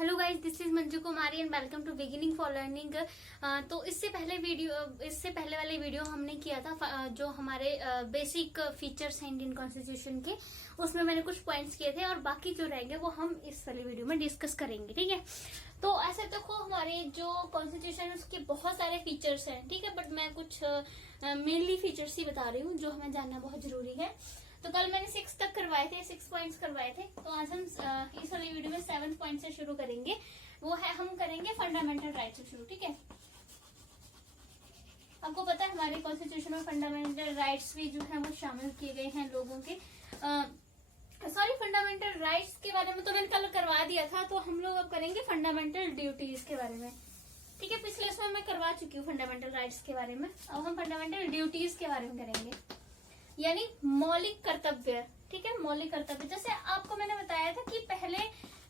Hello guys, this is Manju Kumari and welcome to beginning for learning. तो इससे पहले वाले वीडियो हमने किया था जो हमारे बेसिक फीचर्स हैं इंडियन कॉन्स्टिट्यूशन के, उसमें मैंने कुछ पॉइंट्स किए थे और बाकी जो रहेंगे वो हम इस वाले वीडियो में डिस्कस करेंगे। ठीक है, तो ऐसे देखो हमारे जो कॉन्स्टिट्यूशन है उसके बहुत सारे फीचर्स हैं। ठीक है, बट मैं कुछ मेनली फीचर्स ही बता रही हूँ जो हमें जानना बहुत जरूरी है। तो कल मैंने 6 तक करवाए थे, 6 पॉइंट्स करवाए थे। तो आज हम इस वाली वीडियो में 7 पॉइंट से शुरू करेंगे। वो है, हम करेंगे फंडामेंटल राइट से शुरू। ठीक है, आपको पता है हमारे कॉन्स्टिट्यूशन में फंडामेंटल राइट्स भी जो है वो शामिल किए गए हैं लोगों के। फंडामेंटल राइट्स के बारे में तो मैंने कल करवा दिया था, तो हम लोग अब करेंगे फंडामेंटल ड्यूटीज के बारे में। ठीक है, पिछले इसमें मैं करवा चुकी हूँ फंडामेंटल राइट्स के बारे में। अब हम फंडामेंटल ड्यूटीज के बारे में करेंगे, यानी मौलिक कर्तव्य। ठीक है, मौलिक कर्तव्य। जैसे आपको मैंने बताया था कि पहले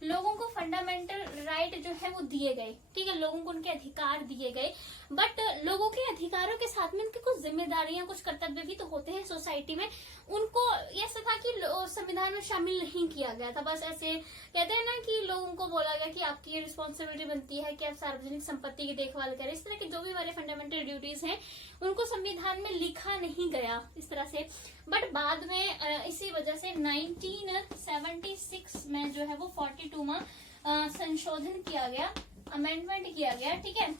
लोगों को फंडामेंटल राइट जो है वो दिए गए। ठीक है, लोगों को उनके अधिकार दिए गए, बट लोगों के अधिकारों के साथ में उनकी कुछ जिम्मेदारियां, कुछ कर्तव्य भी तो होते हैं सोसाइटी में। उनको ऐसा था कि संविधान में शामिल नहीं किया गया था। बस ऐसे कहते हैं ना कि लोगों को बोला गया कि आपकी ये रिस्पॉन्सिबिलिटी बनती है कि आप सार्वजनिक संपत्ति की देखभाल करें। इस तरह के जो भी हमारे फंडामेंटल ड्यूटीज हैं उनको संविधान में लिखा नहीं गया इस तरह से। बट बाद में इसी वजह से 1976 में जो है वो 42 में संशोधन किया गया, अमेंडमेंट किया गया। ठीक है,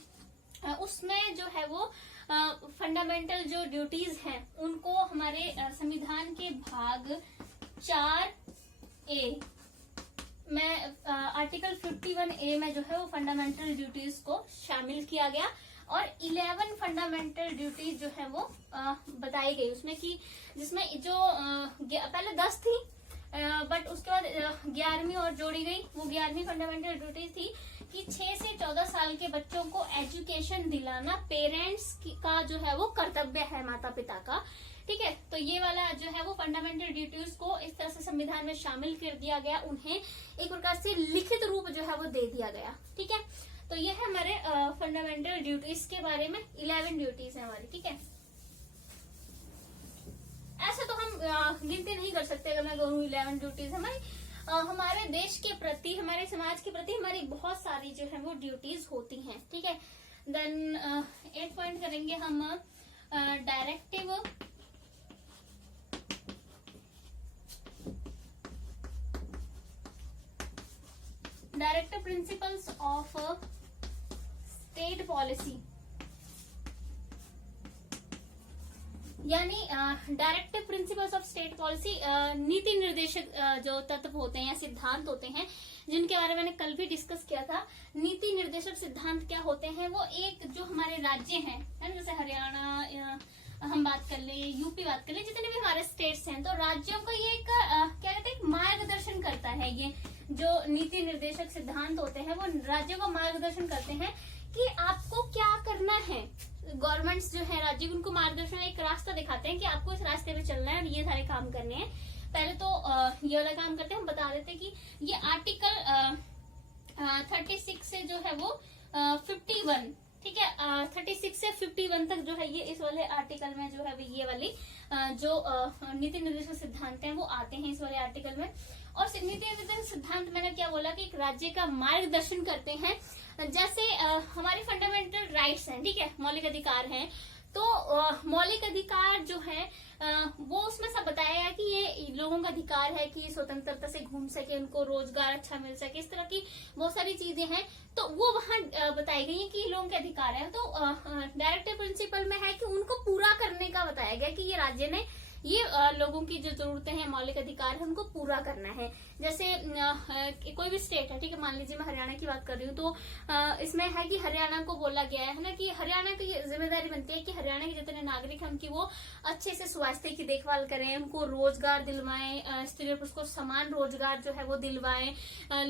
उसमें जो है वो फंडामेंटल जो ड्यूटीज हैं उनको हमारे संविधान के भाग 4A में आर्टिकल 51A में जो है वो फंडामेंटल ड्यूटीज को शामिल किया गया और 11 फंडामेंटल ड्यूटीज जो है वो बताई गई उसमें, कि जिसमें जो पहले 10 थी बट उसके बाद 11वीं और जोड़ी गई। वो 11वीं फंडामेंटल ड्यूटीज थी कि 6 से 14 साल के बच्चों को एजुकेशन दिलाना पेरेंट्स का जो है वो कर्तव्य है, माता पिता का। ठीक है, तो ये वाला जो है वो फंडामेंटल ड्यूटीज को इस तरह से संविधान में शामिल कर दिया गया, उन्हें एक प्रकार से लिखित रूप जो है वो दे दिया गया। ठीक है, तो ये है हमारे फंडामेंटल ड्यूटीज के बारे में। 11 ड्यूटीज है हमारी। ठीक है, ऐसे तो हम गिनती नहीं कर सकते। अगर मैं कहूँ 11 ड्यूटीज हमारे देश के प्रति, हमारे समाज के प्रति हमारी बहुत सारी जो है वो ड्यूटीज होती हैं। ठीक है, देन 8 पॉइंट करेंगे हम directive principles of state policy, यानी directive principles of state policy, नीति निर्देशक जो तत्व होते हैं या सिद्धांत होते हैं जिनके बारे में मैंने कल भी डिस्कस किया था। नीति निर्देशक सिद्धांत क्या होते हैं? वो एक जो हमारे राज्य हैं, जैसे हरियाणा हम बात कर ले, यूपी बात कर ले, जितने भी हमारे स्टेट्स हैं, तो राज्यों को ये एक क्या कहते हैं, मार्गदर्शन करता है। ये जो नीति निर्देशक सिद्धांत होते हैं वो राज्यों को मार्गदर्शन करते हैं कि आपको क्या करना है। गवर्नमेंट्स जो है राज्य, उनको मार्गदर्शन, एक रास्ता दिखाते हैं कि आपको इस रास्ते पे चलना है और ये सारे काम करने हैं। पहले तो ये वाला काम करते हैं, हम बता देते कि ये आर्टिकल 36 से जो है वो 51, ठीक है, 36 से 51 तक जो है ये इस वाले आर्टिकल में जो है ये वाली जो नीति निर्देशक सिद्धांत हैं वो आते हैं इस वाले आर्टिकल में। और नीति निर्देशक सिद्धांत मैंने क्या बोला कि एक राज्य का मार्गदर्शन करते हैं। जैसे हमारे फंडामेंटल राइट्स हैं, ठीक है, मौलिक अधिकार हैं, तो मौलिक अधिकार जो है वो उसमें सब बताया है कि ये लोगों का अधिकार है कि स्वतंत्रता से घूम सके, उनको रोजगार अच्छा मिल सके, इस तरह की बहुत सारी चीजें हैं, तो वो वहां बताई गई है कि लोगों के अधिकार है। तो डायरेक्टिव प्रिंसिपल में है कि उनको पूरा करने का बताया गया कि ये राज्य ने ये लोगों की जो जरूरतें हैं, मौलिक अधिकार है, उनको पूरा करना है। जैसे कोई भी स्टेट है, ठीक है, मान लीजिए मैं हरियाणा की बात कर रही हूँ, तो इसमें है कि हरियाणा को बोला गया है ना कि हरियाणा की जिम्मेदारी बनती है कि हरियाणा के जितने नागरिक हैं उनकी वो अच्छे से स्वास्थ्य की देखभाल करें, उनको रोजगार दिलवाएं, स्त्रियों को उसको समान रोजगार जो है वो दिलवाएं,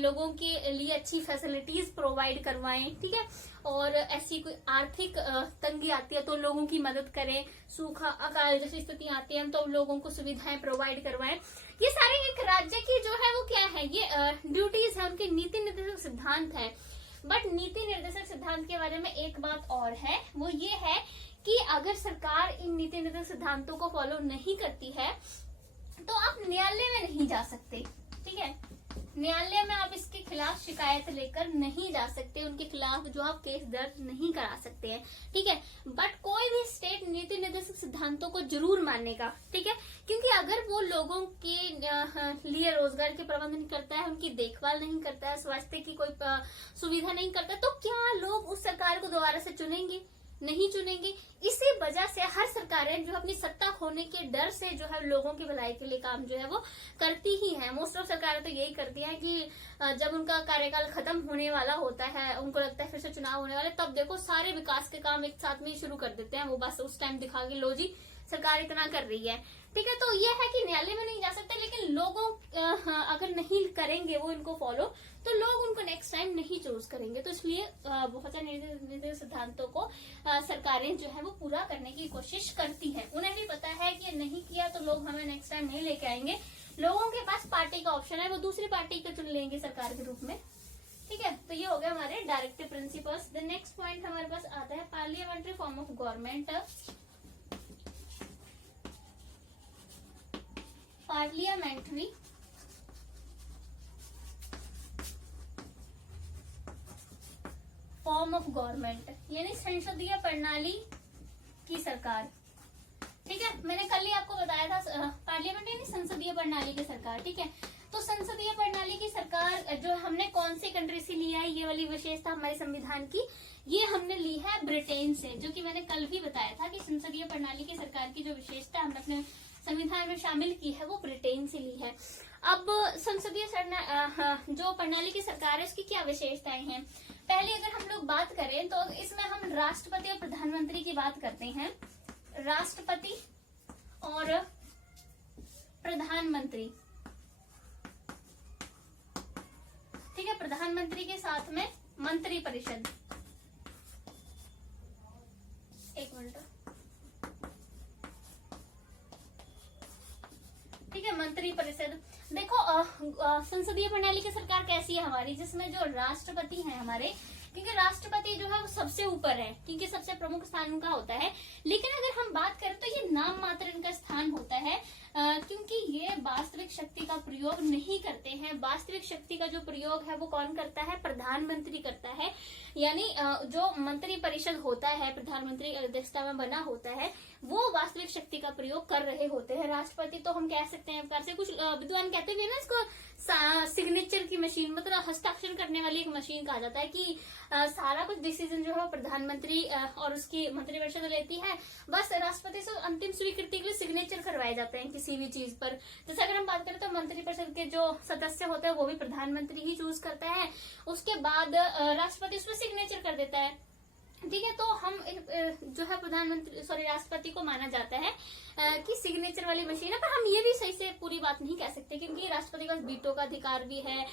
लोगों के लिए अच्छी फैसिलिटीज प्रोवाइड करवाएं। ठीक है, और ऐसी कोई आर्थिक तंगी आती है तो लोगों की मदद करें, सूखा अकाल जैसी स्थिति आती है तो लोगों को सुविधाएं प्रोवाइड करवाएं। ये सारे एक राज्य की जो है वो क्या है, ये ड्यूटीज है, उनके नीति निर्देशक सिद्धांत है। बट नीति निर्देशक सिद्धांत के बारे में एक बात और है, वो ये है कि अगर सरकार इन नीति निर्देशक सिद्धांतों को फॉलो नहीं करती है तो आप न्यायालय में नहीं जा सकते। ठीक है, न्यायालय में आप इसके खिलाफ शिकायत लेकर नहीं जा सकते, उनके खिलाफ जो आप केस दर्ज नहीं करा सकते हैं, ठीक है। बट कोई भी स्टेट नीति निर्देशक सिद्धांतों को जरूर मानेगा, ठीक है, क्योंकि अगर वो लोगों के लिए रोजगार के प्रबंध नहीं करता है, उनकी देखभाल नहीं करता है, स्वास्थ्य की कोई सुविधा नहीं करता, तो क्या लोग उस सरकार को दोबारा से चुनेंगे? नहीं चुनेंगे। इसी वजह से हर सरकारें जो अपनी सत्ता खोने के डर से जो है लोगों की भलाई के लिए काम जो है वो करती ही है। मोस्ट ऑफ सरकारें तो यही करती हैं कि जब उनका कार्यकाल खत्म होने वाला होता है, उनको लगता है फिर से चुनाव होने वाले, तब देखो सारे विकास के काम एक साथ में ही शुरू कर देते हैं। वो बस उस टाइम दिखा के लो जी सरकार इतना कर रही है, ठीक है। तो ये है कि न्यायालय में नहीं जा सकते, लेकिन लोगों अगर नहीं करेंगे वो इनको फॉलो, तो लोग उनको नेक्स्ट टाइम नहीं चूज करेंगे। तो इसलिए बहुत सारे निर्देश सिद्धांतों को सरकारें जो है वो पूरा करने की कोशिश करती हैं। उन्हें भी पता है कि नहीं किया तो लोग हमें नेक्स्ट टाइम नहीं लेके आएंगे। लोगों के पास पार्टी का ऑप्शन है, वो दूसरी पार्टी को चुन लेंगे सरकार के रूप में, ठीक है। तो ये हो गया हमारे directive principles. The next point हमारे पास आता है parliamentary form of government. Parliamentary form of government यानी संसदीय प्रणाली की सरकार, ठीक है। मैंने कल ही आपको बताया था पार्लियामेंट यानी संसदीय प्रणाली की सरकार, ठीक है। तो संसदीय प्रणाली की सरकार जो हमने कौन सी कंट्री से लिया है, ये वाली विशेषता हमारे संविधान की, ये हमने ली है ब्रिटेन से, जो कि मैंने कल भी बताया था कि संसदीय प्रणाली की सरकार की जो विशेषता हमने अपने संविधान में शामिल की है वो ब्रिटेन से ली है। अब संसदीय जो प्रणाली की सरकार है उसकी क्या विशेषताएं हैं? पहले अगर हम लोग बात करें तो इसमें हम राष्ट्रपति और प्रधानमंत्री की बात करते हैं। राष्ट्रपति और प्रधानमंत्री, ठीक है। प्रधानमंत्री के साथ में मंत्री परिषद, एक मिनट, ठीक है। मंत्री परिषद देखो संसदीय प्रणाली की सरकार कैसी है हमारी, जिसमें जो राष्ट्रपति हैं हमारे, क्योंकि राष्ट्रपति जो है वो सबसे ऊपर है, क्योंकि सबसे प्रमुख स्थान उनका होता है। लेकिन अगर हम बात करें तो ये नाम मात्र इनका स्थान होता है, क्योंकि ये वास्तविक शक्ति का प्रयोग नहीं करते हैं। वास्तविक शक्ति का जो प्रयोग है वो कौन करता है? प्रधानमंत्री करता है। यानी जो मंत्री परिषद होता है, प्रधानमंत्री अध्यक्षता में बना होता है, वो वास्तविक शक्ति का प्रयोग कर रहे होते हैं। राष्ट्रपति तो हम कह सकते हैं, प्रकार से कुछ विद्वान कहते हैं ना इसको सिग्नेचर की मशीन, मतलब हस्ताक्षर करने वाली एक मशीन कहा जाता है, कि सारा कुछ डिसीजन जो है प्रधानमंत्री और उसकी मंत्रिपरिषद लेती है, बस राष्ट्रपति से अंतिम स्वीकृति के लिए सिग्नेचर करवाए जाते हैं किसी भी चीज पर। जैसे अगर हम बात करें तो मंत्रिपरिषद के जो सदस्य होते हैं वो भी प्रधानमंत्री ही चूज करता है, उसके बाद राष्ट्रपति उसमें सिग्नेचर कर देता है, ठीक है। तो हम जो है राष्ट्रपति को माना जाता है कि सिग्नेचर वाली मशीन है, पर हम ये भी सही से पूरी बात नहीं कह सकते, क्योंकि राष्ट्रपति का वीटो का अधिकार भी है,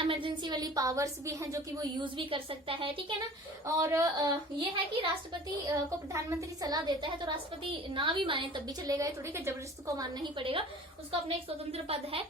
इमरजेंसी वाली पावर्स भी हैं जो कि वो यूज भी कर सकता है, ठीक है ना। और ये है कि राष्ट्रपति को प्रधानमंत्री सलाह देता है तो राष्ट्रपति ना भी माने तब भी चलेगा, थोड़ी कि जबरदस्ती को मानना ही पड़ेगा, उसका अपना एक स्वतंत्र पद है,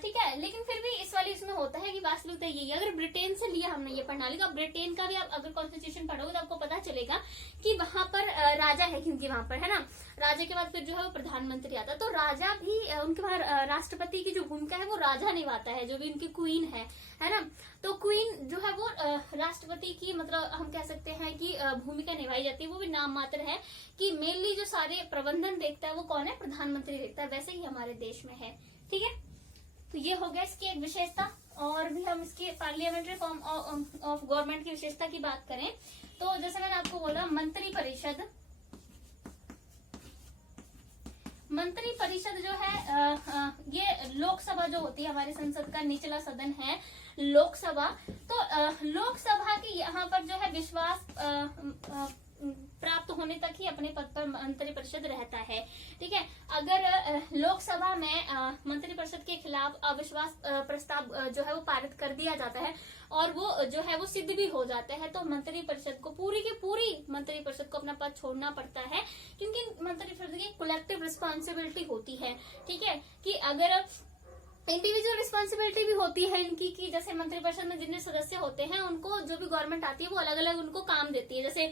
ठीक है। लेकिन फिर भी इस वाली इसमें होता है कि वास्तविकता यही है। अगर ब्रिटेन से लिया हमने ये प्रणाली, तो ब्रिटेन का भी आप अगर कॉन्स्टिट्यूशन पढ़ोगे तो आपको पता चलेगा कि वहां पर राजा है, क्योंकि वहां पर है ना, राजा के बाद फिर जो है वो प्रधानमंत्री आता है। तो राजा भी उनके वहां राष्ट्रपति की जो भूमिका है वो राजा निभाता है, जो भी उनकी क्वीन है ना। तो क्वीन जो है वो राष्ट्रपति की, मतलब हम कह सकते हैं कि भूमिका निभाई जाती है, वो भी नाम मात्र है, कि मेनली जो सारे प्रबंधन देखता है वो कौन है? प्रधानमंत्री देखता है। वैसे ही हमारे देश में है, ठीक है। तो ये हो गया इसकी एक विशेषता। और भी हम इसकी पार्लियामेंट्री फॉर्म ऑफ गवर्नमेंट की विशेषता की बात करें तो जैसे मैंने आपको बोला, मंत्री परिषद जो है ये लोकसभा जो होती है, हमारी संसद का निचला सदन है लोकसभा। तो लोकसभा की यहाँ पर जो है विश्वास प्राप्त होने तक ही अपने पद पर मंत्रिपरिषद रहता है, ठीक है। अगर लोकसभा में मंत्रिपरिषद के खिलाफ अविश्वास प्रस्ताव जो है वो पारित कर दिया जाता है और वो जो है वो सिद्ध भी हो जाता है, तो मंत्रिपरिषद को पूरी की पूरी मंत्रिपरिषद को अपना पद छोड़ना पड़ता है, क्योंकि मंत्रिपरिषद की कलेक्टिव रिस्पॉन्सिबिलिटी होती है, ठीक है, कि अगर इंडिविजुअल रिस्पॉन्सिबिलिटी भी होती है इनकी कि जैसे मंत्रिपरिषद में जितने सदस्य होते हैं उनको जो भी गवर्नमेंट आती है वो अलग अलग उनको काम देती है। जैसे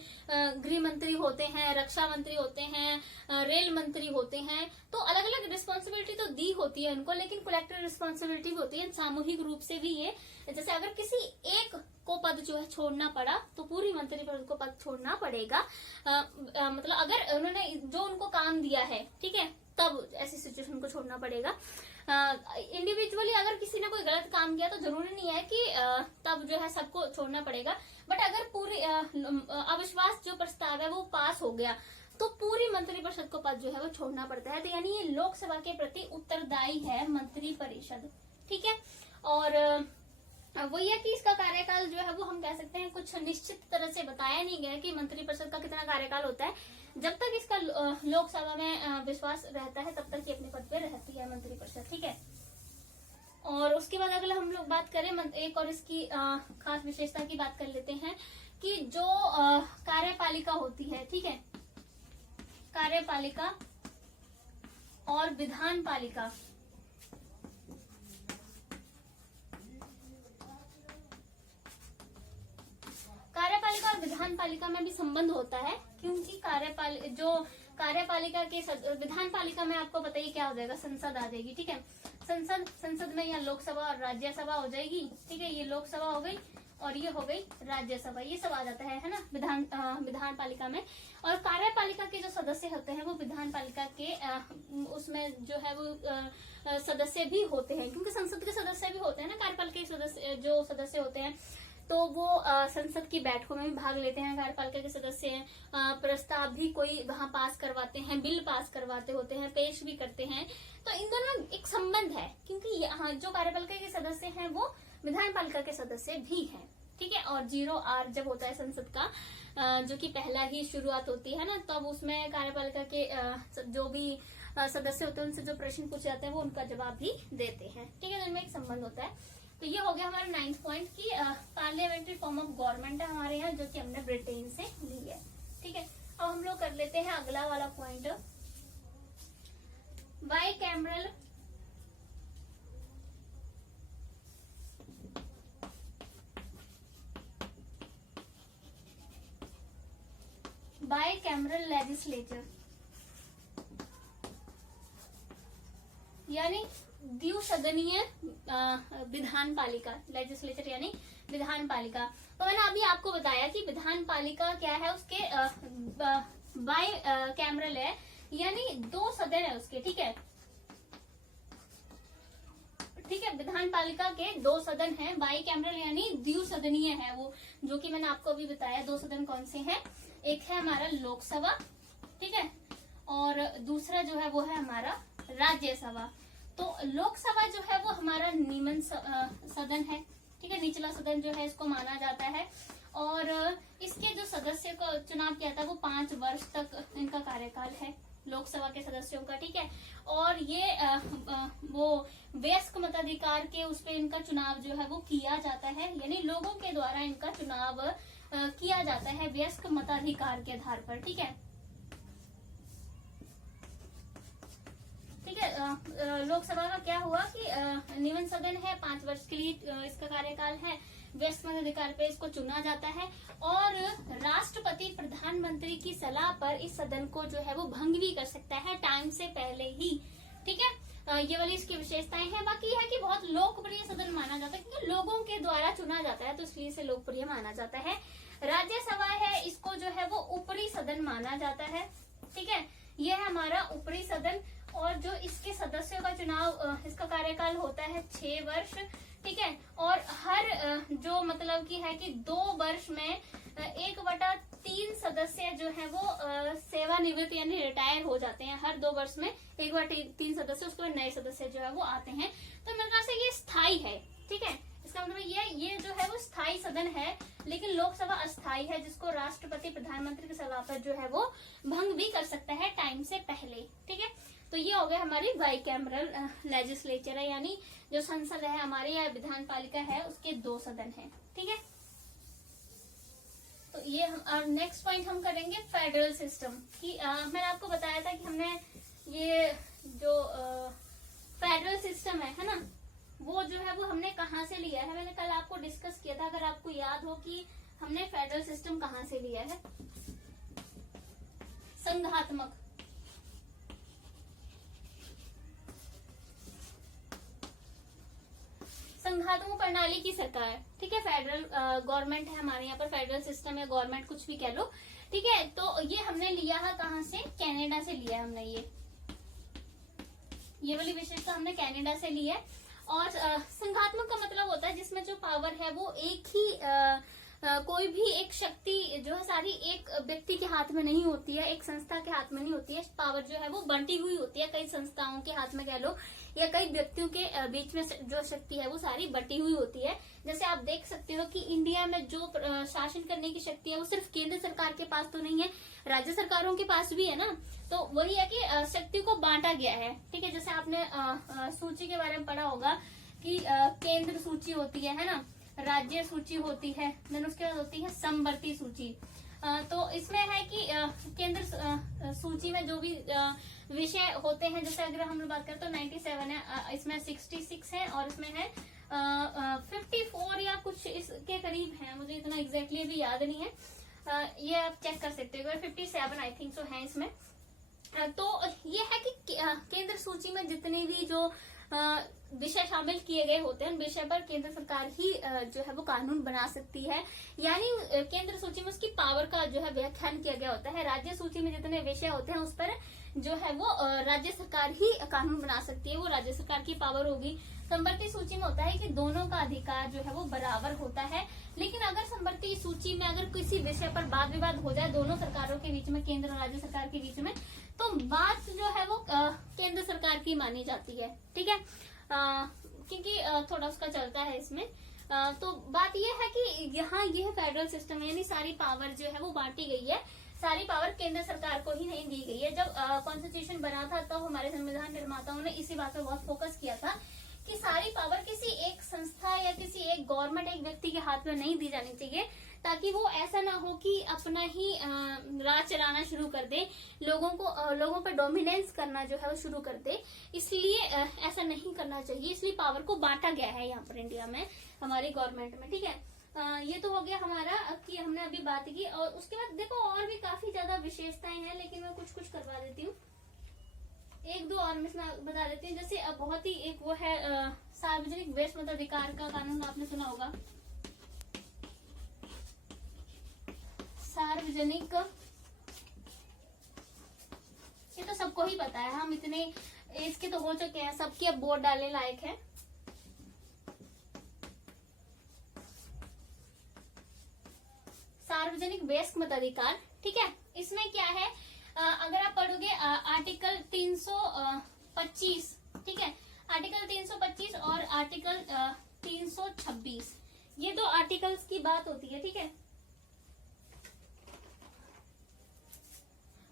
गृह मंत्री होते हैं, रक्षा मंत्री होते हैं, रेल मंत्री होते हैं, तो अलग अलग रिस्पॉन्सिबिलिटी तो दी होती है उनको, लेकिन कलेक्टिव रिस्पॉन्सिबिलिटी भी होती है सामूहिक रूप से भी। ये जैसे अगर किसी एक को पद जो है छोड़ना पड़ा तो पूरी मंत्रिपरिषद को पद छोड़ना पड़ेगा। मतलब अगर उन्होंने जो उनको काम दिया है, ठीक है, तब ऐसी सिचुएशन को छोड़ना पड़ेगा। इंडिविजुअली अगर किसी ने कोई गलत काम किया तो जरूरी नहीं है कि तब जो है सबको छोड़ना पड़ेगा। बट अगर पूरी अविश्वास जो प्रस्ताव है वो पास हो गया तो पूरी मंत्रिपरिषद को पद जो है वो छोड़ना पड़ता है। तो यानी ये लोकसभा के प्रति उत्तरदायी है मंत्रिपरिषद, ठीक है। और वही है कि इसका कार्यकाल जो है वो हम कह सकते हैं कुछ निश्चित तरह से बताया नहीं गया कि मंत्रिपरिषद का कितना कार्यकाल होता है। जब तक इसका लोकसभा में विश्वास रहता है तब तक ये अपने पद पे रहती है मंत्रिपरिषद, ठीक है। और उसके बाद अगर हम लोग बात करें एक और इसकी खास विशेषता की बात कर लेते हैं कि जो कार्यपालिका होती है, ठीक है, कार्यपालिका और विधान पालिका, कार्यपालिका और विधान पालिका में भी संबंध होता है, क्योंकि कार्यपालिका के विधान पालिका में आपको पता ही क्या हो जाएगा, संसद आ जाएगी, ठीक है। संसद में यहाँ लोकसभा और राज्यसभा हो जाएगी, ठीक है। ये लोकसभा हो गई और ये हो गई राज्यसभा, ये सब आ जाता है ना विधान पालिका में। और कार्यपालिका के जो सदस्य होते हैं वो विधान पालिका के उसमें जो है वो सदस्य भी होते हैं, क्योंकि संसद के सदस्य भी होते हैं ना कार्यपालिका के सदस्य, जो सदस्य होते हैं तो वो संसद की बैठकों में भी भाग लेते हैं। कार्यपालिका के सदस्य हैं, प्रस्ताव भी कोई वहां पास करवाते हैं, बिल पास करवाते होते हैं, पेश भी करते हैं। तो इन दोनों में एक संबंध है, क्योंकि यहाँ जो कार्यपालिका के सदस्य हैं वो विधान पालिका के सदस्य भी हैं, ठीक है। और 0R जब होता है संसद का, जो कि पहला ही शुरुआत होती है ना, तब उसमें कार्यपालिका के जो भी सदस्य होते हैं उनसे जो प्रश्न पूछे जाते हैं वो उनका जवाब भी देते हैं, ठीक है। इनमें एक संबंध होता है। तो ये हो गया हमारा 9th पॉइंट की पार्लियामेंट्री फॉर्म ऑफ गवर्नमेंट है हमारे यहाँ, जो कि हमने ब्रिटेन से ली है, ठीक है। अब हम लोग कर लेते हैं अगला वाला पॉइंट, बाइकैमरल लेजिस्लेचर, यानी द्विसदनीय विधान पालिका, लेजिस्लेचर यानी विधान पालिका। तो मैंने अभी आपको बताया कि विधान पालिका क्या है, उसके बाई कैमरल है, यानी 2 सदन है उसके, ठीक है, ठीक है। विधान पालिका के 2 सदन हैं, बाई कैमरल यानी द्विसदनीय है वो, जो कि मैंने आपको अभी बताया 2 सदन कौन से हैं। एक है हमारा लोकसभा, ठीक है, और दूसरा जो है वो है हमारा राज्यसभा। तो लोकसभा जो है वो हमारा निम्न सदन है, ठीक है, निचला सदन जो है इसको माना जाता है। और इसके जो सदस्य को चुनाव किया था वो 5 वर्ष तक इनका कार्यकाल है लोकसभा के सदस्यों का, ठीक है। और ये वो वयस्क मताधिकार के उस पे इनका चुनाव जो है वो किया जाता है, यानी लोगों के द्वारा इनका चुनाव किया जाता है वयस्क मताधिकार के आधार पर, ठीक है, ठीक है। लोकसभा का क्या हुआ कि निम्न सदन है, 5 वर्ष के लिए इसका कार्यकाल है, वयस्क मताधिकार पे इसको चुना जाता है। और राष्ट्रपति प्रधानमंत्री की सलाह पर इस सदन को जो है वो भंग भी कर सकता है टाइम से पहले ही, ठीक है। ये वाली इसकी विशेषताएं हैं। बाकी यह है कि बहुत लोकप्रिय सदन माना जाता है, क्योंकि लोगों के द्वारा चुना जाता है तो इसलिए इसे लोकप्रिय माना जाता है। राज्यसभा है, इसको जो है वो ऊपरी सदन माना जाता है, ठीक है, यह है हमारा ऊपरी सदन। और जो इसके सदस्यों का चुनाव, इसका कार्यकाल होता है 6 वर्ष, ठीक है। और हर जो मतलब की है कि 2 वर्ष में 1/3 सदस्य जो है वो सेवानिवृत्त यानी रिटायर हो जाते हैं। हर 2 वर्ष में 1/3 सदस्य, उसके बाद नए सदस्य जो है वो आते हैं। तो मेरे ख्याल से ये स्थायी है, ठीक है। इसका मतलब ये जो है वो स्थायी सदन है, लेकिन लोकसभा अस्थायी है, जिसको राष्ट्रपति प्रधानमंत्री की सलाह पर जो है वो भंग भी कर सकता है टाइम से पहले, ठीक है। तो ये हो गया हमारी बाइकैमरल लेजिस्लेचर है, यानी जो संसद है हमारे या विधान पालिका है उसके 2 सदन हैं, ठीक है। तो ये नेक्स्ट पॉइंट हम करेंगे फेडरल सिस्टम की। मैंने आपको बताया था कि हमने ये जो फेडरल सिस्टम है ना, वो जो है वो हमने कहाँ से लिया है, मैंने कल आपको डिस्कस किया था, अगर आपको याद हो कि हमने फेडरल सिस्टम कहाँ से लिया है। संघात्मक, संघात्मक प्रणाली की सरकार, ठीक है। फेडरल गवर्नमेंट है हमारे यहाँ पर, फेडरल सिस्टम है, गवर्नमेंट कुछ भी कह लो, ठीक है। तो ये हमने लिया है कहाँ से, कनाडा से लिया है हमने। ये वाली विशेषता हमने कनाडा से ली है। और संघात्मक का मतलब होता है जिसमें जो पावर है वो एक ही कोई भी एक शक्ति जो है सारी एक व्यक्ति के हाथ में नहीं होती है, एक संस्था के हाथ में नहीं होती है। पावर जो है वो बंटी हुई होती है, कई संस्थाओं के हाथ में कह लो या कई व्यक्तियों के बीच में जो शक्ति है वो सारी बटी हुई होती है। जैसे आप देख सकते हो कि इंडिया में जो शासन करने की शक्ति है वो सिर्फ केंद्र सरकार के पास तो नहीं है, राज्य सरकारों के पास भी है ना। तो वही है कि शक्ति को बांटा गया है, ठीक है। जैसे आपने सूची के बारे में पढ़ा होगा कि केंद्र सूची होती है ना, राज्य सूची होती है, देन उसके बाद होती है समवर्ती सूची। तो इसमें है कि केंद्र सूची में जो भी विषय होते हैं, जैसे अगर हम लोग बात करें तो 97 है, इसमें 66 है और इसमें है 54 या कुछ इसके करीब है, मुझे इतना एग्जैक्टली अभी याद नहीं है। ये आप चेक कर सकते हो, 57 आई थिंक सो है इसमें। तो ये है कि केंद्र सूची में जितने भी जो विषय शामिल किए गए होते हैं उन विषय पर केंद्र सरकार ही जो है वो कानून बना सकती है। यानी केंद्र सूची में उसकी पावर का जो है व्याख्यान किया गया होता है। राज्य सूची में जितने विषय होते हैं उस पर जो है वो राज्य सरकार ही कानून बना सकती है, वो राज्य सरकार की पावर होगी। समवर्ती सूची में होता है कि दोनों का अधिकार जो है वो बराबर होता है। लेकिन अगर समवर्ती सूची में अगर किसी विषय पर वाद विवाद हो जाए दोनों सरकारों के बीच में, केंद्र और राज्य सरकार के बीच में, तो बात जो है वो केंद्र सरकार की मानी जाती है, ठीक है। क्योंकि थोड़ा उसका चलता है इसमें। तो बात यह है कि यहाँ यह फेडरल सिस्टम है, यानी सारी पावर जो है वो बांटी गई है, सारी पावर केंद्र सरकार को ही नहीं दी गई है। जब कॉन्स्टिट्यूशन बना था तब तो हमारे संविधान निर्माताओं ने इसी बात पर बहुत फोकस किया था कि सारी पावर किसी एक संस्था या किसी एक गवर्नमेंट, एक व्यक्ति के हाथ में नहीं दी जानी चाहिए, ताकि वो ऐसा ना हो कि अपना ही राज चलाना शुरू कर दे, लोगों पर डोमिनेंस करना जो है वो शुरू कर दे। इसलिए ऐसा नहीं करना चाहिए, इसलिए पावर को बांटा गया है यहाँ पर इंडिया में, हमारी गवर्नमेंट में, ठीक है। ये तो हो गया हमारा कि हमने अभी बात की। और उसके बाद देखो और भी काफी ज्यादा विशेषताएं हैं, लेकिन मैं कुछ कुछ करवा देती हूँ, एक दो और मैं बता देती हूँ। जैसे बहुत ही एक वो है सार्वजनिक व्यस्त मताधिकार का कानून, आपने सुना होगा। सार्वजनिक, ये तो सबको ही पता है, हम इतने एज के तो हो चुके हैं, सबकी अब वोट डालने लायक है। सार्वजनिक वयस्क मताधिकार, ठीक है। इसमें क्या है, अगर आप पढ़ोगे आर्टिकल 325, ठीक है, आर्टिकल 325 और आर्टिकल 326, ये दो आर्टिकल्स की बात होती है, ठीक है।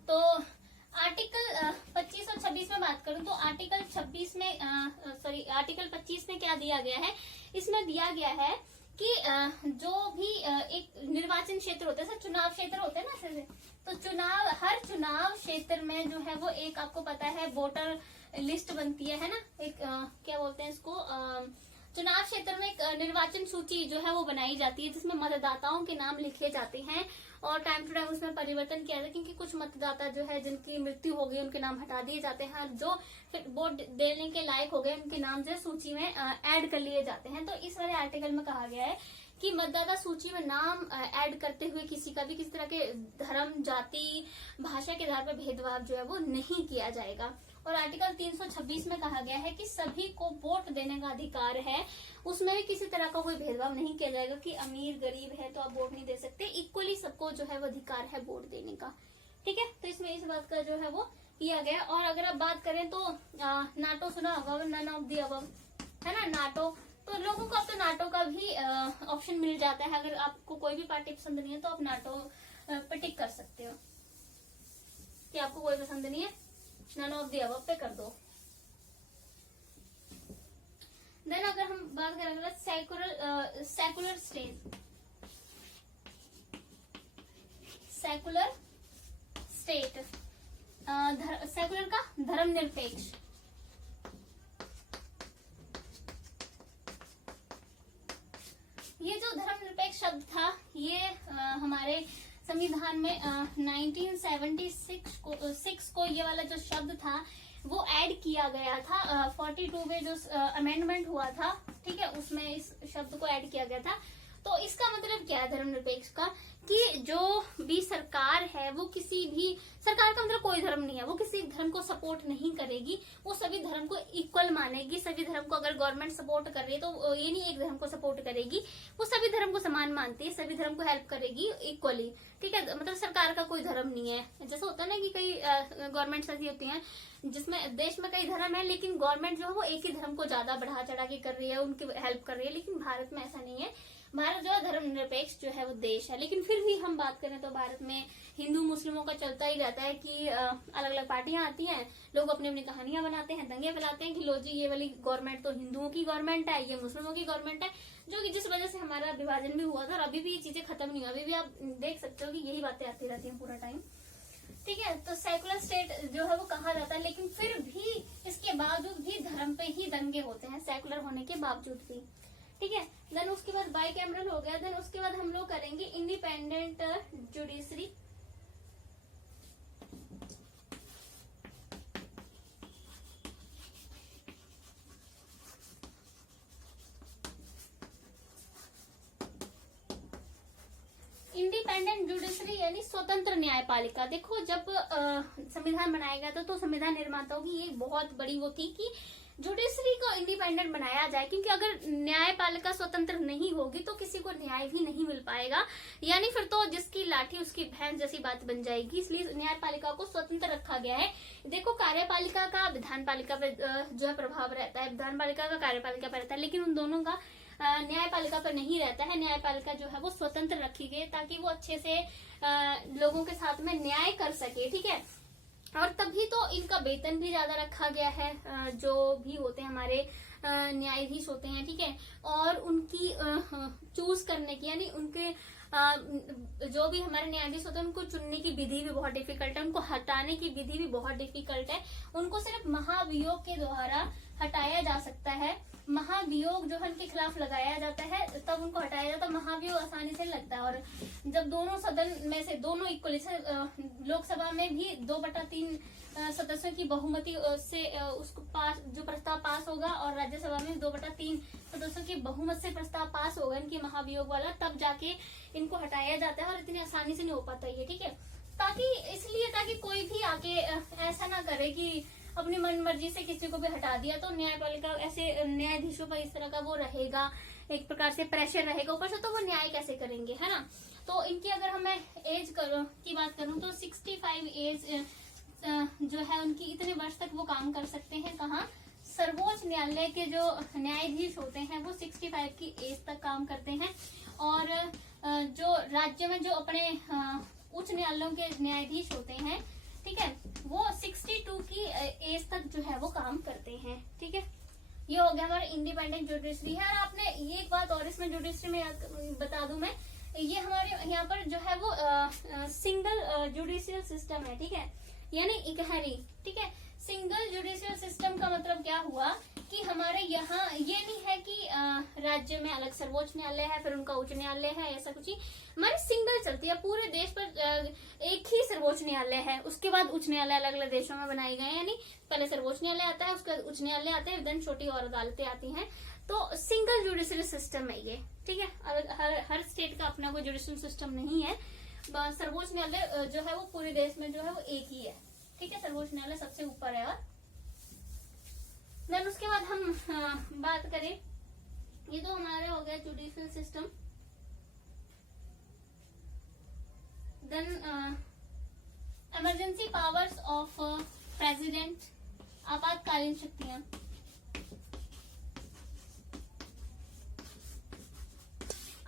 तो आर्टिकल 25 और 26 में बात करूं तो आर्टिकल 26 में आर्टिकल 25 में क्या दिया गया है, इसमें दिया गया है कि जो भी एक निर्वाचन क्षेत्र होता है, चुनाव क्षेत्र होते हैं ना, तो हर चुनाव क्षेत्र में जो है वो एक, आपको पता है, वोटर लिस्ट बनती है ना, एक क्या बोलते हैं इसको, चुनाव क्षेत्र में एक निर्वाचन सूची जो है वो बनाई जाती है, जिसमें मतदाताओं के नाम लिखे जाते हैं और टाइम टू टाइम उसमें परिवर्तन किया जाता है, क्योंकि कुछ मतदाता जो है जिनकी मृत्यु हो गई उनके नाम हटा दिए जाते हैं, जो फिर वोट देने के लायक हो गए उनके नाम जो सूची में ऐड कर लिए जाते हैं। तो इस वाले आर्टिकल में कहा गया है कि मतदाता सूची में नाम ऐड करते हुए किसी का भी किसी तरह के धर्म, जाति, भाषा के आधार पर भेदभाव जो है वो नहीं किया जाएगा। और आर्टिकल 326 में कहा गया है कि सभी को वोट देने का अधिकार है, उसमें भी किसी तरह का कोई भेदभाव नहीं किया जाएगा कि अमीर गरीब है तो आप वोट नहीं दे सकते, इक्वली सबको जो है वो अधिकार है वोट देने का, ठीक है। तो इसमें इस बात का जो है वो किया गया। और अगर आप बात करें तो नाटो सुना होगा, नन ऑफ द अबव, है ना, नाटो। तो लोगों को अब तो नाटो का भी ऑप्शन मिल जाता है, अगर आपको कोई भी पार्टी पसंद नहीं है तो आप नाटो पे टिक कर सकते हो कि आपको कोई पसंद नहीं है, नन ऑफ द अबव पे कर दो। देन अगर हम बात करेंगे secular state, secular state, secular का धर्मनिरपेक्ष, एक शब्द था ये हमारे संविधान में 1976 को ये वाला जो शब्द था वो ऐड किया गया था। 42 में जो अमेंडमेंट हुआ था, ठीक है, उसमें इस शब्द को ऐड किया गया था। तो इसका मतलब क्या है धर्मनिरपेक्ष का, कि जो भी सरकार है वो किसी भी, सरकार का मतलब कोई धर्म नहीं है, वो किसी धर्म को सपोर्ट नहीं करेगी, वो सभी धर्म को इक्वल मानेगी। सभी धर्म को अगर गवर्नमेंट सपोर्ट कर रही है तो ये नहीं एक धर्म को सपोर्ट करेगी, वो सभी धर्म को समान मानती है, सभी धर्म को हेल्प करेगी इक्वली, ठीक है। मतलब सरकार का कोई धर्म नहीं है। जैसा होता है ना कि कई गवर्नमेंट ऐसी होती है जिसमें देश में कई धर्म है लेकिन गवर्नमेंट जो है वो एक ही धर्म को ज्यादा बढ़ा चढ़ा के कर रही है, उनकी हेल्प कर रही है। लेकिन भारत में ऐसा नहीं है। भारत जो है धर्मनिरपेक्ष जो है वो देश है। लेकिन फिर भी हम बात करें तो भारत में हिंदू मुस्लिमों का चलता ही रहता है कि अलग अलग पार्टियां आती हैं, लोग अपनी अपनी कहानियां बनाते हैं, दंगे फैलाते हैं कि लो जी ये वाली गवर्नमेंट तो हिंदुओं की गवर्नमेंट है, ये मुस्लिमों की गवर्नमेंट है, जो कि जिस वजह से हमारा विभाजन भी हुआ था और अभी भी ये चीजें खत्म नहीं हुई। अभी भी आप देख सकते हो कि यही बातें आती रहती हैं पूरा टाइम, ठीक है। तो सेकुलर स्टेट जो है वो कहा जाता है, लेकिन फिर भी इसके बावजूद भी धर्म पे ही दंगे होते हैं, सेकुलर होने के बावजूद भी, ठीक है। देन उसके बाद बाई कैमरल हो गया। देन उसके बाद हम लोग करेंगे इंडिपेंडेंट जुडिशरी। इंडिपेंडेंट जुडिशरी यानी स्वतंत्र न्यायपालिका। देखो जब संविधान बनाया गया था तो संविधान निर्माताओं की एक बहुत बड़ी वो थी कि जुडिशरी को इंडिपेंडेंट बनाया जाए, क्योंकि अगर न्यायपालिका स्वतंत्र नहीं होगी तो किसी को न्याय भी नहीं मिल पाएगा, यानी फिर तो जिसकी लाठी उसकी भैंस जैसी बात बन जाएगी। इसलिए न्यायपालिका को स्वतंत्र रखा गया है। देखो कार्यपालिका का विधानपालिका पे जो है प्रभाव रहता है, विधानपालिका का कार्यपालिका पे रहता है, लेकिन उन दोनों का न्यायपालिका पर नहीं रहता है। न्यायपालिका जो है वो स्वतंत्र रखी गई ताकि वो अच्छे से लोगों के साथ में न्याय कर सके, ठीक है। और तभी तो इनका वेतन भी ज्यादा रखा गया है, जो भी होते हैं हमारे न्यायाधीश होते हैं, ठीक है। और उनकी चूज करने की यानी उनके जो भी हमारे न्यायाधीश होते हैं उनको चुनने की विधि भी बहुत डिफिकल्ट है, उनको हटाने की विधि भी बहुत डिफिकल्ट है। उनको सिर्फ महाभियोग के द्वारा हटाया जा सकता है। महाभियोग जो है उनके खिलाफ लगाया जाता है तब उनको हटाया जाता है। महाभियोग आसानी से लगता है। और जब दोनों सदन में से दोनों इक्वली से लोकसभा में भी 2/3 सदस्यों की बहुमति से उसको पास जो प्रस्ताव पास होगा और राज्यसभा में 2/3 सदस्यों की बहुमत से प्रस्ताव पास होगा इनके महाभियोग वाला, तब जाके इनको हटाया जाता है। और इतनी आसानी से नहीं हो पाता ये, ठीक है। ताकि कोई भी आके ऐसा ना करे कि अपनी मन मर्जी से किसी को भी हटा दिया, तो न्यायपालिका ऐसे न्यायाधीशों पर इस तरह का वो रहेगा, एक प्रकार से प्रेशर रहेगा ऊपर से, तो वो न्याय कैसे करेंगे, है ना। तो इनकी अगर हमें एज की बात करूं तो 65 एज जो है उनकी, इतने वर्ष तक वो काम कर सकते हैं। कहाँ? सर्वोच्च न्यायालय के जो न्यायाधीश होते हैं वो 65 की एज तक काम करते हैं। और जो राज्य में जो अपने उच्च न्यायालयों के न्यायाधीश होते हैं, ठीक है, वो 62 की एज तक जो है वो काम करते हैं, ठीक है। ये हो गया हमारा इंडिपेंडेंट जुडिशरी है। और आपने ये एक बात और इसमें जुडिशरी में बता दूं मैं, ये हमारे यहाँ पर जो है वो सिंगल जुडिशियल सिस्टम है, ठीक है, यानी इकहरी, ठीक है। सिंगल जुडिशियल सिस्टम का मतलब क्या हुआ कि हमारे यहाँ ये नहीं है कि राज्य में अलग सर्वोच्च न्यायालय है फिर उनका उच्च न्यायालय है, ऐसा कुछ ही। हमारी सिंगल चलती है, पूरे देश पर एक ही सर्वोच्च न्यायालय है, उसके बाद उच्च न्यायालय अलग अलग देशों में बनाए गए हैं। यानी पहले सर्वोच्च न्यायालय आता है, उसके बाद उच्च न्यायालय आता है, देन छोटी और अदालतें आती हैं। तो सिंगल जुडिशियल सिस्टम है ये, ठीक है। हर स्टेट का अपना कोई जुडिशियल सिस्टम नहीं है। सर्वोच्च न्यायालय जो है वो पूरे देश में जो है वो एक ही है, ठीक है। सर्वोच्च न्यायालय सबसे ऊपर है। और देन उसके बाद हम बात करें, ये तो हमारा हो गया judicial system. Then emergency powers of president, आपातकालीन शक्तियां।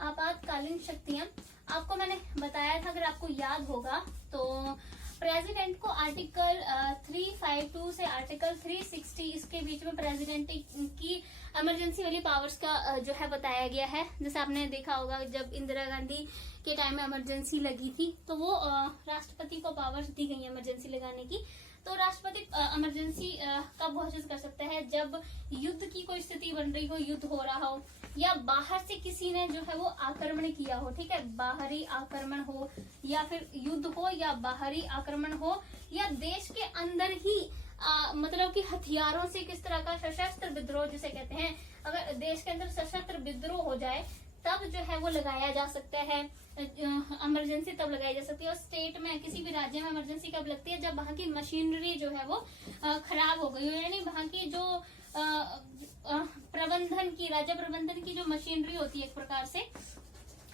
आपातकालीन शक्तियां आपको मैंने बताया था, अगर आपको याद होगा तो प्रेसिडेंट को आर्टिकल 352 से आर्टिकल 360 इसके बीच में प्रेसिडेंट की इमरजेंसी वाली पावर्स का जो है बताया गया है। जैसे आपने देखा होगा जब इंदिरा गांधी के टाइम में इमरजेंसी लगी थी तो वो राष्ट्रपति को पावर्स दी गई इमरजेंसी लगाने की। तो राष्ट्रपति इमरजेंसी कब घोषित कर सकता है? जब युद्ध की कोई स्थिति बन रही हो, युद्ध हो रहा हो, या बाहर से किसी ने जो है वो आक्रमण किया हो, ठीक है, बाहरी आक्रमण हो, या फिर युद्ध हो या बाहरी आक्रमण हो, या देश के अंदर ही मतलब कि हथियारों से किस तरह का सशस्त्र विद्रोह जिसे कहते हैं, अगर देश के अंदर सशस्त्र विद्रोह हो जाए तब जो है वो लगाया जा सकता है, इमरजेंसी तब लगाई जा सकती है। और स्टेट में किसी भी राज्य में इमरजेंसी कब लगती है? जब वहां की मशीनरी जो है वो खराब हो गई हो, यानी वहां की जो प्रबंधन की, राज्य प्रबंधन की जो मशीनरी होती है एक प्रकार से,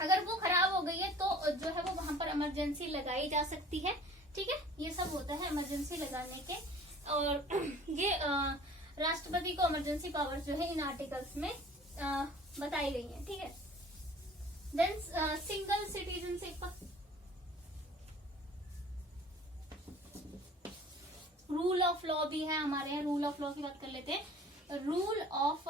अगर वो खराब हो गई है तो जो है वो वहां पर इमरजेंसी लगाई जा सकती है। ठीक है, ये सब होता है इमरजेंसी लगाने के। और ये राष्ट्रपति को इमरजेंसी पावर्स जो है इन आर्टिकल्स में बताई गई है। ठीक है, then single citizenship, rule of law भी है हमारे यहाँ। रूल ऑफ लॉ की बात कर लेते हैं। रूल ऑफ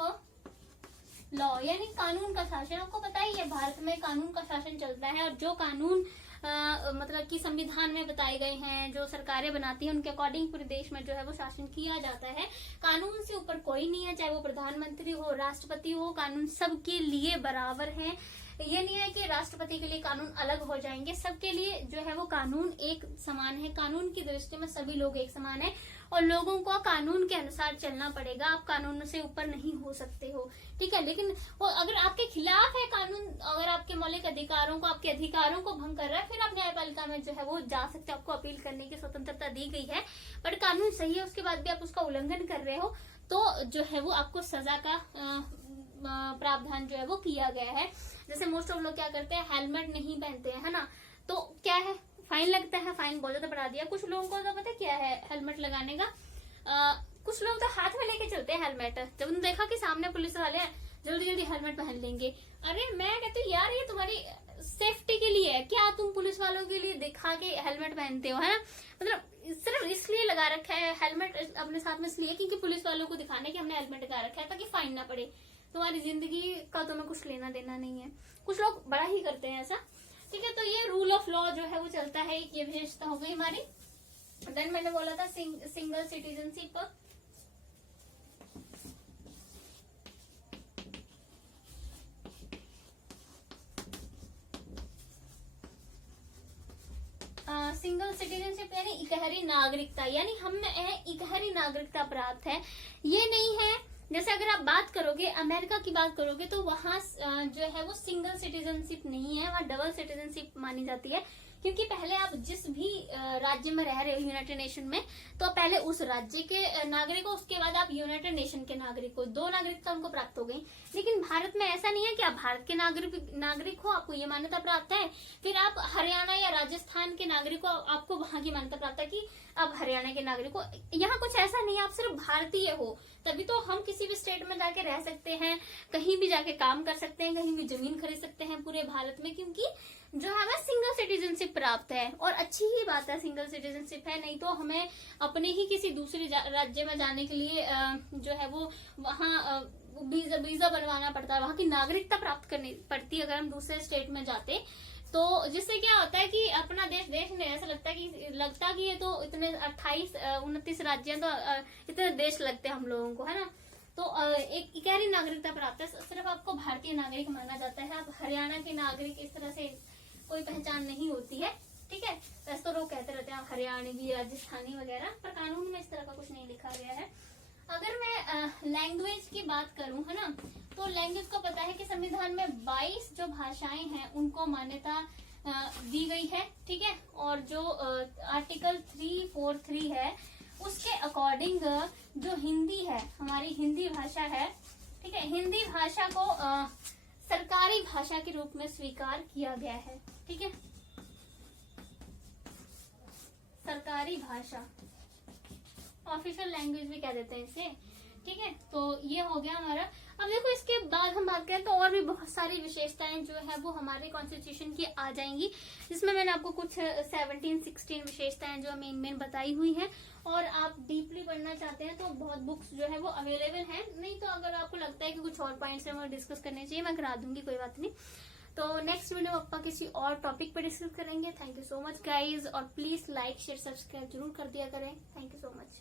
लॉ यानी कानून का शासन। आपको पता ही है भारत में कानून का शासन चलता है, और जो कानून मतलब कि संविधान में बताए गए हैं, जो सरकारें बनाती हैं, उनके अकॉर्डिंग पूरे देश में जो है वो शासन किया जाता है। कानून से ऊपर कोई नहीं है, चाहे वो प्रधानमंत्री हो, राष्ट्रपति हो, कानून सबके लिए बराबर है। ये नहीं है कि राष्ट्रपति के लिए कानून अलग हो जाएंगे, सबके लिए जो है वो कानून एक समान है। कानून की दृष्टि में सभी लोग एक समान है, और लोगों को कानून के अनुसार चलना पड़ेगा। आप कानून से ऊपर नहीं हो सकते हो, ठीक है। लेकिन वो अगर आपके खिलाफ है कानून, अगर आपके मौलिक अधिकारों को, आपके अधिकारों को भंग कर रहा है, फिर आप न्यायपालिका में जो है वो जा सकते हो, आपको अपील करने की स्वतंत्रता दी गई है। बट कानून सही है, उसके बाद भी आप उसका उल्लंघन कर रहे हो तो जो है वो आपको सजा का प्रावधान जो है वो किया गया है। जैसे मोस्ट ऑफ लोग क्या करते हैं, हेलमेट नहीं पहनते हैं, है ना, तो क्या है, फाइन लगता है, फाइन बहुत ज्यादा बढ़ा दिया। कुछ लोगों को तो पता क्या है हेलमेट लगाने का, कुछ लोग तो हाथ में लेके चलते हैं हेलमेट। जब उन्होंने देखा कि सामने पुलिस वाले हैं, जल्दी जल्दी हेलमेट पहन लेंगे। अरे मैं कहती हूँ यार ये तुम्हारी सेफ्टी के लिए है, क्या तुम पुलिस वालों के लिए दिखा के हेलमेट पहनते हो, है ना। मतलब सिर्फ इसलिए लगा रखा है हेलमेट अपने साथ में, इसलिए क्योंकि पुलिस वालों को दिखाने की हमने हेलमेट लगा रखा है ताकि फाइन ना पड़े। तुम्हारी जिंदगी का तुम्हें कुछ लेना देना नहीं है। कुछ लोग बड़ा ही करते हैं ऐसा, ठीक है। तो ये रूल ऑफ लॉ जो है वो चलता है, ये विशेषता हो गई हमारी। देन मैंने बोला था सिंगल सिटीजनशिप, सिंगल सिटीजनशिप यानी इकहरी नागरिकता, यानी हमें इकहरी नागरिकता प्राप्त है। ये नहीं है जैसे अगर आप बात करोगे अमेरिका की बात करोगे तो वहां जो है वो सिंगल सिटीजनशिप नहीं है, वहां डबल सिटीजनशिप मानी जाती है। क्योंकि पहले आप जिस भी राज्य में रह रहे हो यूनाइटेड नेशन में, तो पहले उस राज्य के नागरिक हो, उसके बाद आप यूनाइटेड नेशन के नागरिक हो, दो नागरिकता उनको प्राप्त हो गई। लेकिन भारत में ऐसा नहीं है कि आप भारत के नागरिक हो, आपको ये मान्यता प्राप्त है, फिर आप हरियाणा या राजस्थान के नागरिक हो, आपको वहां की मान्यता प्राप्त है कि आप हरियाणा के नागरिक हो। यहाँ कुछ ऐसा नहीं है, आप सिर्फ भारतीय हो तभी तो हम किसी भी स्टेट में जाके रह सकते हैं, कहीं भी जाके काम कर सकते हैं, कहीं भी जमीन खरीद सकते हैं पूरे भारत में, क्योंकि जो है हमें सिंगल सिटीजनशिप प्राप्त है। और अच्छी ही बात है सिंगल सिटीजनशिप है, नहीं तो हमें अपने ही किसी दूसरे राज्य में जाने के लिए जो है वो वहाँ वीजा बनवाना पड़ता है, वहाँ की नागरिकता प्राप्त करनी पड़ती है अगर हम दूसरे स्टेट में जाते। तो जिससे क्या होता है कि अपना देश नहीं, ऐसा लगता कि ये तो इतने 28-29 राज्य हैं, तो इतने देश लगते हैं हम लोगों को, है ना। तो एक इकहरी नागरिकता प्राप्त है, सिर्फ आपको भारतीय नागरिक माना जाता है। आप हरियाणा के नागरिक इस तरह से कोई पहचान नहीं होती है, ठीक है। वैसे तो लोग कहते रहते हैं आप हरियाणवी, राजस्थानी वगैरह, पर कानून में इस तरह का कुछ नहीं लिखा गया है। अगर मैं लैंग्वेज की बात करूं, है ना, तो लैंग्वेज को पता है कि संविधान में 22 जो भाषाएं हैं उनको मान्यता दी गई है, ठीक है। और जो आर्टिकल 343 है उसके अकॉर्डिंग जो हिंदी है, हमारी हिंदी भाषा है, ठीक है, हिंदी भाषा को सरकारी भाषा के रूप में स्वीकार किया गया है, ठीक है। सरकारी भाषा, ऑफिशियल लैंग्वेज भी कह देते हैं इसे, ठीक है। तो ये हो गया हमारा। अब देखो इसके बाद हम बात करें तो और भी बहुत सारी विशेषताएं जो है वो हमारे कॉन्स्टिट्यूशन की आ जाएंगी, जिसमें मैंने आपको कुछ 17-16 विशेषताएं जो मेन बताई हुई हैं। और आप डीपली पढ़ना चाहते हैं तो बहुत बुक्स जो है वो अवेलेबल हैं, नहीं तो अगर आपको लगता है कि कुछ और पॉइंट्स हमें डिस्कस करने चाहिए, मैं करा दूंगी, कोई बात नहीं। तो नेक्स्ट वीडियो में अपा किसी और टॉपिक पे डिस्कस करेंगे। Thank you so much guys, और प्लीज लाइक शेयर सब्सक्राइब जरूर कर दिया करें। Thank you so much.